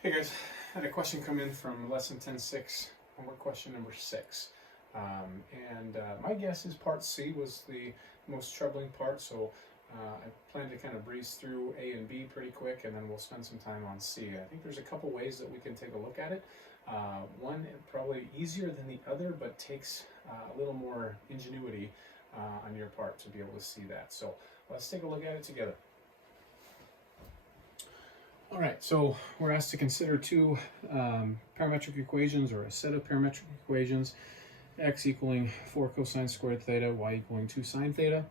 Hey guys, I had a question come in from lesson 10.6, homework question number 6. My guess is part C was the most troubling part, so I plan to kind of breeze through A and B pretty quick, and then we'll spend some time on C. I think there's a couple ways that we can take a look at it. One probably easier than the other, but takes a little more ingenuity on your part to be able to see that. So let's take a look at it together. All right, so we're asked to consider two parametric equations, or a set of parametric equations, x equaling 4 cosine squared theta, y equaling 2 sine theta.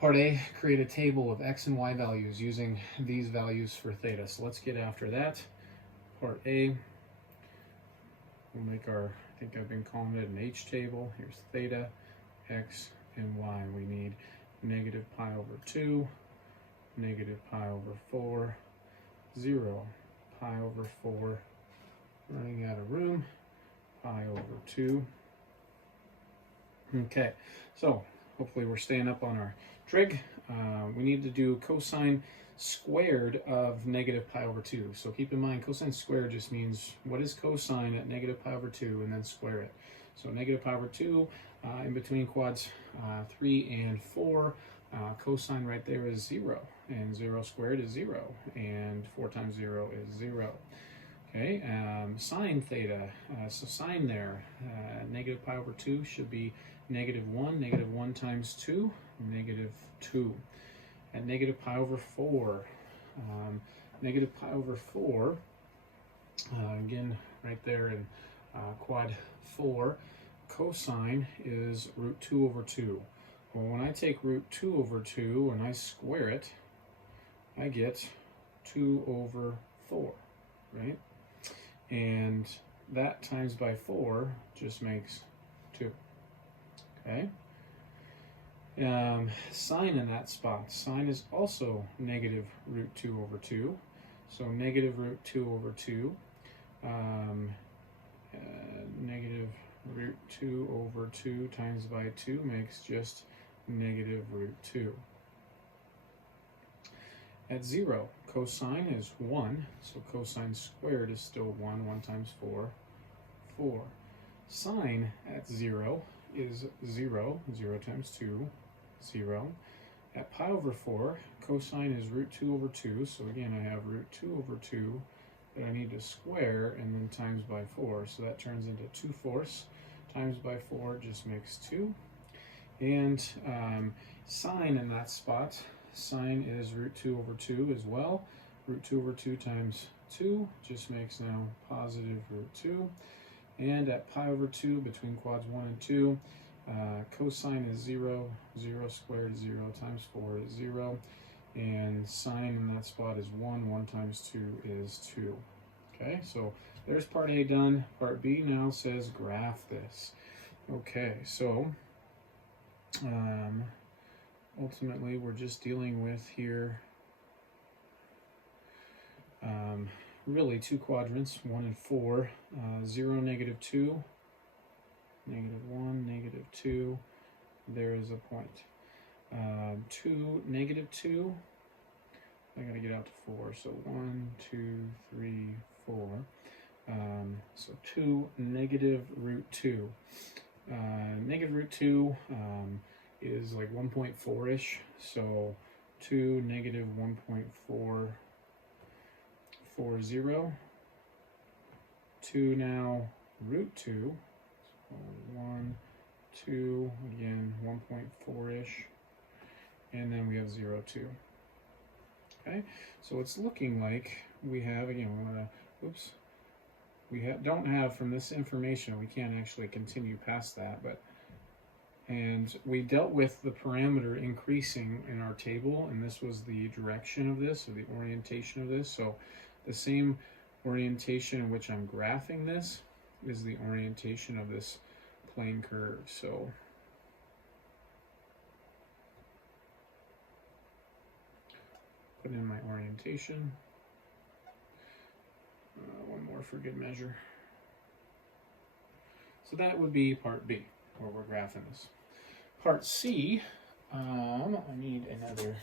Part A, create a table of x and y values using these values for theta. So let's get after that. Part A, we'll make our, I think I've been calling it an H table. Here's theta, x, and y. We need negative pi over 2, negative pi over 4, 0, pi over 4, running out of room, pi over 2. Okay, so hopefully we're staying up on our trig. We need to do cosine squared of negative pi over 2. So keep in mind, cosine squared just means what is cosine at negative pi over 2 and then square it. So negative pi over 2 in between quads 3 and 4. Cosine right there is 0, and 0 squared is 0, and 4 times 0 is 0. Okay, sine theta, so sine there, negative pi over 2 should be negative 1. Negative 1 times 2, negative 2. At negative pi over 4, negative pi over 4, again right there in quad 4, cosine is root 2 over 2. Well, when I take root 2 over 2 and I square it, I get 2 over 4, right? And that times by 4 just makes 2, okay? Sine in that spot, sine is also negative root 2 over 2. So negative root 2 over 2, negative root 2 over 2 times by 2 makes just negative root 2. At 0, cosine is 1, so cosine squared is still 1. 1 times 4, 4. Sine at 0 is 0. 0 times 2, 0. At pi over 4, cosine is root 2 over 2, so again I have root 2 over 2 that I need to square and then times by 4, so that turns into 2 fourths. Times by 4 just makes 2. And sine in that spot, sine is root 2 over 2 as well. Root 2 over 2 times 2 just makes now positive root 2. And at pi over 2, between quads 1 and 2, cosine is 0. 0 squared, 0 times 4 is 0. And sine in that spot is 1. 1 times 2 is 2. Okay, so there's part A done. Part B now says graph this. Okay, so ultimately we're just dealing with here really two quadrants, 1 and 4, 0, negative 2, negative 1, negative 2, there is a point. 2, negative 2, I gotta get out to 4, so 1, 2, 3, 4. So 2, negative root 2. Negative root 2 is like 1.4-ish, so 2, negative 1.440. 2 now, root 2, so 1, 2, again 1.4-ish, and then we have 0, 2. Okay, so it's looking like we have, again, we want to, oops, we don't have from this information, we can't actually continue past that, but, and we dealt with the parameter increasing in our table, and this was the direction of this, or the orientation of this, so the same orientation in which I'm graphing this is the orientation of this plane curve, so put in my orientation. One more for good measure. So that would be part B, where we're graphing this. Part C, I need another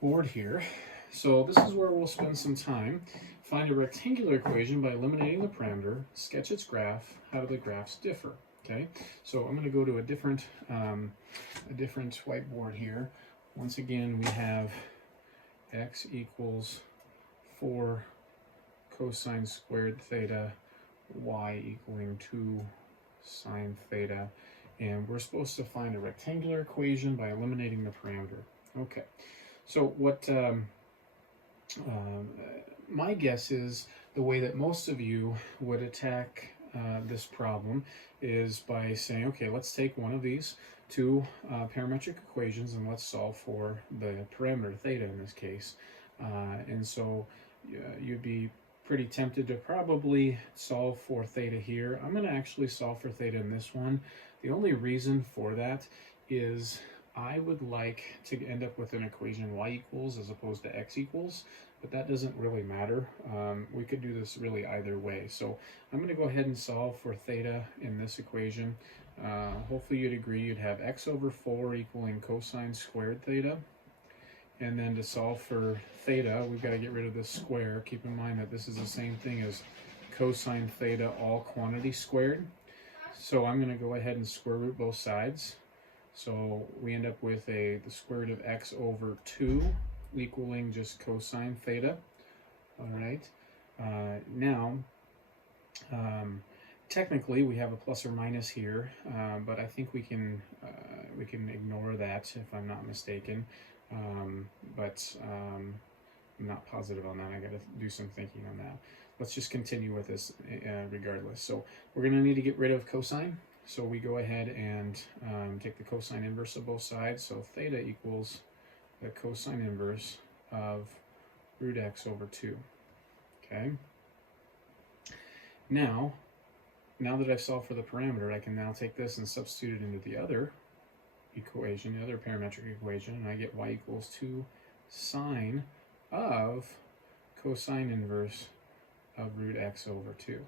board here. so this is where we'll spend some time. Find a rectangular equation by eliminating the parameter, sketch its graph. How do the graphs differ? Okay, so I'm going to go to a different whiteboard here. Once again, we have x equals 4 cosine squared theta, y equaling 2 sine theta, and we're supposed to find a rectangular equation by eliminating the parameter. Okay, so what my guess is the way that most of you would attack this problem is by saying, okay, let's take one of these two parametric equations and let's solve for the parameter theta in this case. And so you'd be pretty tempted to probably solve for theta here. I'm going to actually solve for theta in this one. The only reason for that is I would like to end up with an equation y equals as opposed to x equals, but that doesn't really matter. We could do this really either way. So I'm going to go ahead and solve for theta in this equation. Hopefully you'd agree you'd have x over 4 equaling cosine squared theta. And then to solve for theta, we've got to get rid of this square. Keep in mind that this is the same thing as cosine theta all quantity squared. So I'm going to go ahead and square root both sides. So we end up with the square root of x over 2 equaling just cosine theta. All right. Now, technically we have a plus or minus here, but I think we can ignore that if I'm not mistaken. But I'm not positive on that. I got to do some thinking on that. Let's just continue with this regardless. So we're going to need to get rid of cosine. So we go ahead and take the cosine inverse of both sides. So theta equals the cosine inverse of root x over 2. Okay. Now that I've solved for the parameter, I can now take this and substitute it into the other equation, the other parametric equation, and I get y equals 2 sine of cosine inverse of root x over 2.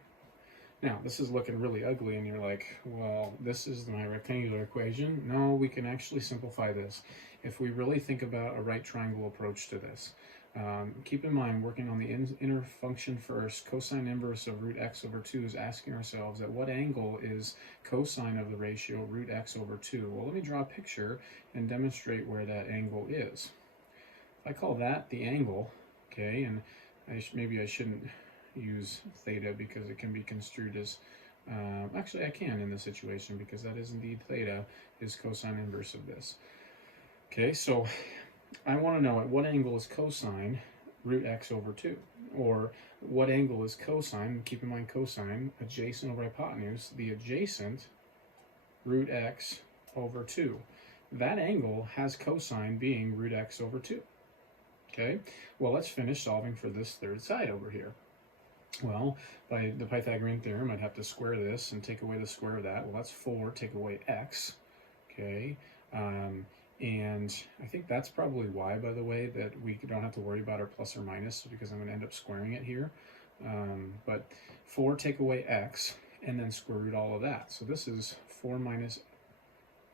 Now, this is looking really ugly, and you're like, well, this is my rectangular equation. No, we can actually simplify this if we really think about a right triangle approach to this. Keep in mind, working on the inner function first, cosine inverse of root x over 2 is asking ourselves at what angle is cosine of the ratio root x over 2? Well, let me draw a picture and demonstrate where that angle is. I call that the angle, okay, and maybe I shouldn't use theta because it can be construed as, actually I can in this situation because that is indeed theta is cosine inverse of this. Okay, so I want to know at what angle is cosine root x over 2, or what angle is cosine, keep in mind cosine, adjacent over hypotenuse, the adjacent root x over 2. That angle has cosine being root x over 2. Okay, well, let's finish solving for this third side over here. Well, by the Pythagorean theorem, I'd have to square this and take away the square of that. Well, that's 4, take away x, okay? And I think that's probably why, by the way, that we don't have to worry about our plus or minus because I'm going to end up squaring it here. But 4 take away x, and then square root all of that. So this is 4 minus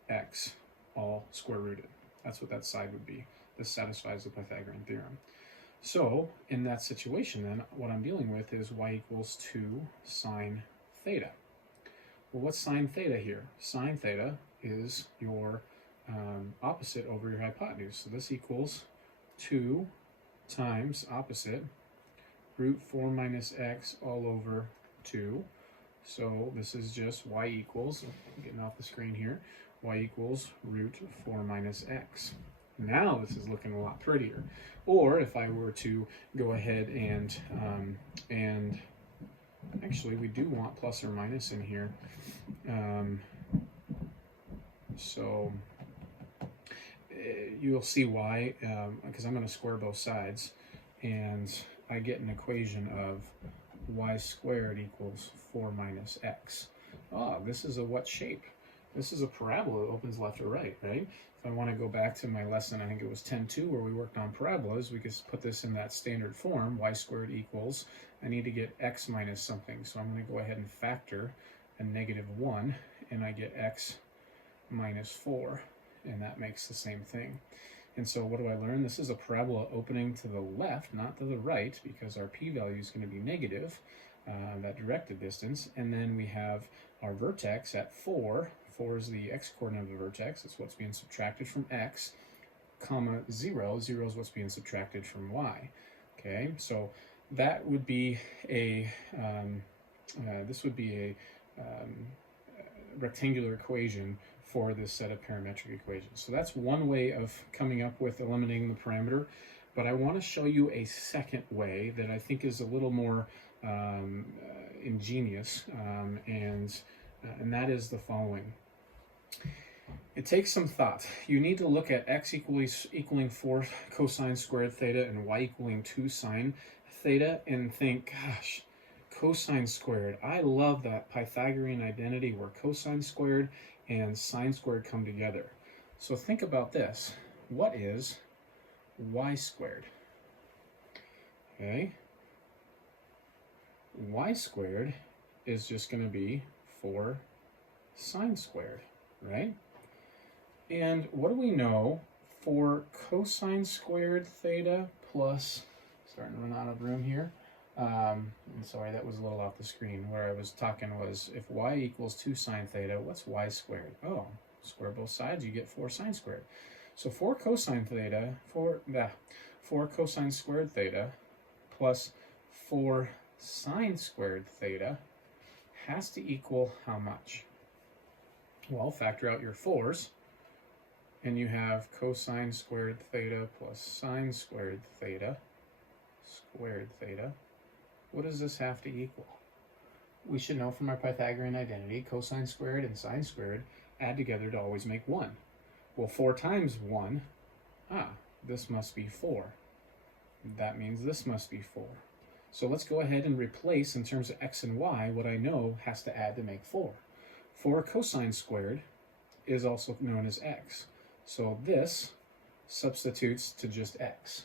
x, all square rooted. That's what that side would be. This satisfies the Pythagorean theorem. So in that situation then, what I'm dealing with is y equals 2 sine theta. Well, what's sine theta here? Sine theta is your opposite over your hypotenuse. So this equals 2 times opposite root 4 minus x all over 2. So this is just y equals, getting off the screen here, y equals root 4 minus x. Now this is looking a lot prettier. Or if I were to go ahead and actually we do want plus or minus in here. So you'll see why, because I'm going to square both sides, and I get an equation of y squared equals 4 minus x. Oh, this is a what shape? This is a parabola that opens left or right, right? If I want to go back to my lesson, I think it was 10.2 where we worked on parabolas, we could put this in that standard form, y squared equals, I need to get x minus something, so I'm going to go ahead and factor a -1, and I get x minus 4, and that makes the same thing. And so what do I learn? This is a parabola opening to the left, not to the right, because our p-value is going to be negative, that directed distance. And then we have our vertex at 4. 4 is the x-coordinate of the vertex. It's what's being subtracted from x, comma 0. 0 is what's being subtracted from y. Okay, so that would be a, this would be a rectangular equation for this set of parametric equations. So that's one way of coming up with eliminating the parameter, but I want to show you a second way that I think is a little more ingenious, and that is the following. It takes some thought. You need to look at x equaling 4 cosine squared theta and y equaling 2 sine theta and think, gosh, cosine squared. I love that Pythagorean identity where cosine squared and sine squared come together. So think about this. What is y squared? Okay. Y squared is just going to be 4 sine squared, right? And what do we know for cosine squared theta plus, starting to run out of room here. And sorry, that was a little off the screen. Where I was talking was, if y equals 2 sine theta, what's y squared? Oh, square both sides, you get 4 sine squared. So 4 cosine theta, 4 cosine squared theta plus 4 sine squared theta has to equal how much? Well, factor out your 4's, and you have cosine squared theta plus sine squared theta squared theta. What does this have to equal? We should know from our Pythagorean identity, cosine squared and sine squared add together to always make 1. Well, 4 times 1, this must be 4. That means this must be 4. So let's go ahead and replace, in terms of x and y, what I know has to add to make 4. 4 cosine squared is also known as x. So this substitutes to just x.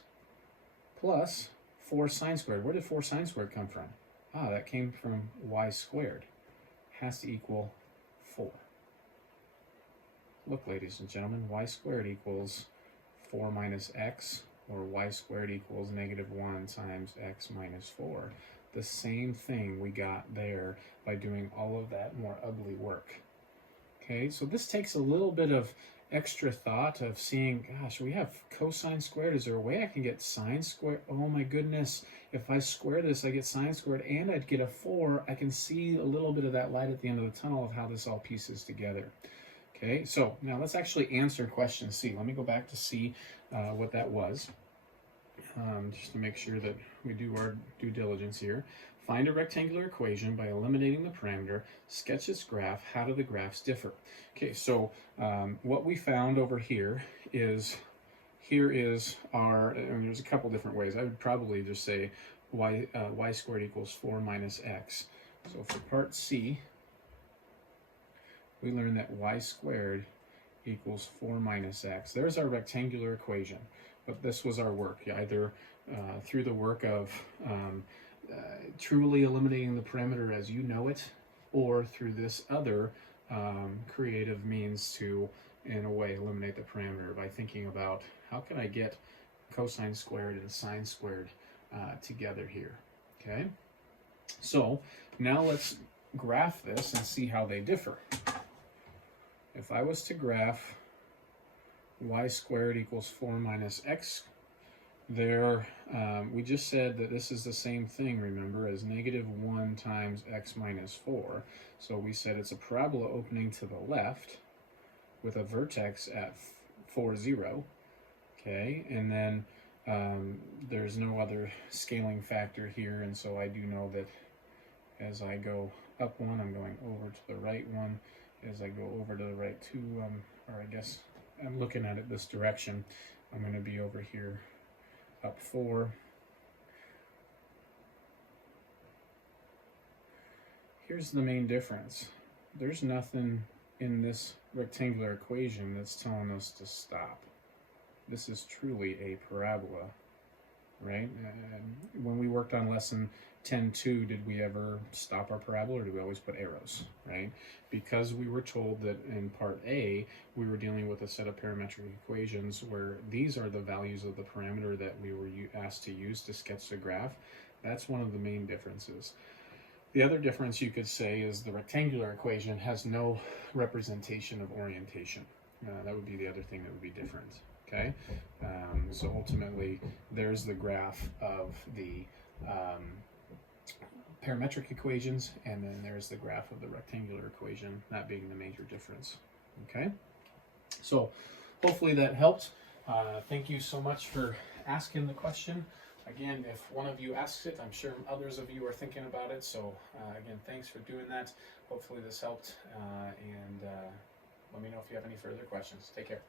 Plus 4 sine squared. Where did 4 sine squared come from? That came from y squared. Has to equal 4. Look, ladies and gentlemen, y squared equals 4 minus x, or y squared equals negative 1 times x minus 4. The same thing we got there by doing all of that more ugly work. Okay, so this takes a little bit of extra thought of seeing, gosh, we have cosine squared. Is there a way I can get sine squared? Oh my goodness, if I square this, I get sine squared and I'd get a 4. I can see a little bit of that light at the end of the tunnel of how this all pieces together. Okay, so now let's actually answer question C. Let me go back to C, what that was, just to make sure that we do our due diligence here. Find a rectangular equation by eliminating the parameter. Sketch its graph. How do the graphs differ? Okay, so what we found over here is our, and there's a couple different ways. I would probably just say y squared equals 4 minus x. So for part C, we learned that y squared equals 4 minus x. There's our rectangular equation, but this was our work, either through the work of truly eliminating the parameter as you know it, or through this other creative means to, in a way, eliminate the parameter by thinking about how can I get cosine squared and sine squared together here. Okay, so now let's graph this and see how they differ. If I was to graph y squared equals 4 minus x, there, we just said that this is the same thing, remember, as negative 1 times x minus 4. So we said it's a parabola opening to the left with a vertex at 4, 0. Okay, and then there's no other scaling factor here, and so I do know that as I go up 1, I'm going over to the right 1. As I go over to the right 2, or I guess I'm looking at it this direction, I'm going to be over here up 4. Here's the main difference. There's nothing in this rectangular equation that's telling us to stop. This is truly a parabola, right? And when we work worked on lesson 10.2, did we ever stop our parabola, or do we always put arrows, right? Because we were told that in part A, we were dealing with a set of parametric equations where these are the values of the parameter that we were asked to use to sketch the graph. That's one of the main differences. The other difference you could say is the rectangular equation has no representation of orientation. That would be the other thing that would be different, okay? So ultimately, there's the graph of the parametric equations, and then there's the graph of the rectangular equation, that being the major difference, okay? So hopefully that helped. Thank you so much for asking the question. Again, if one of you asks it, I'm sure others of you are thinking about it. So again, thanks for doing that. Hopefully this helped, and let me know if you have any further questions. Take care.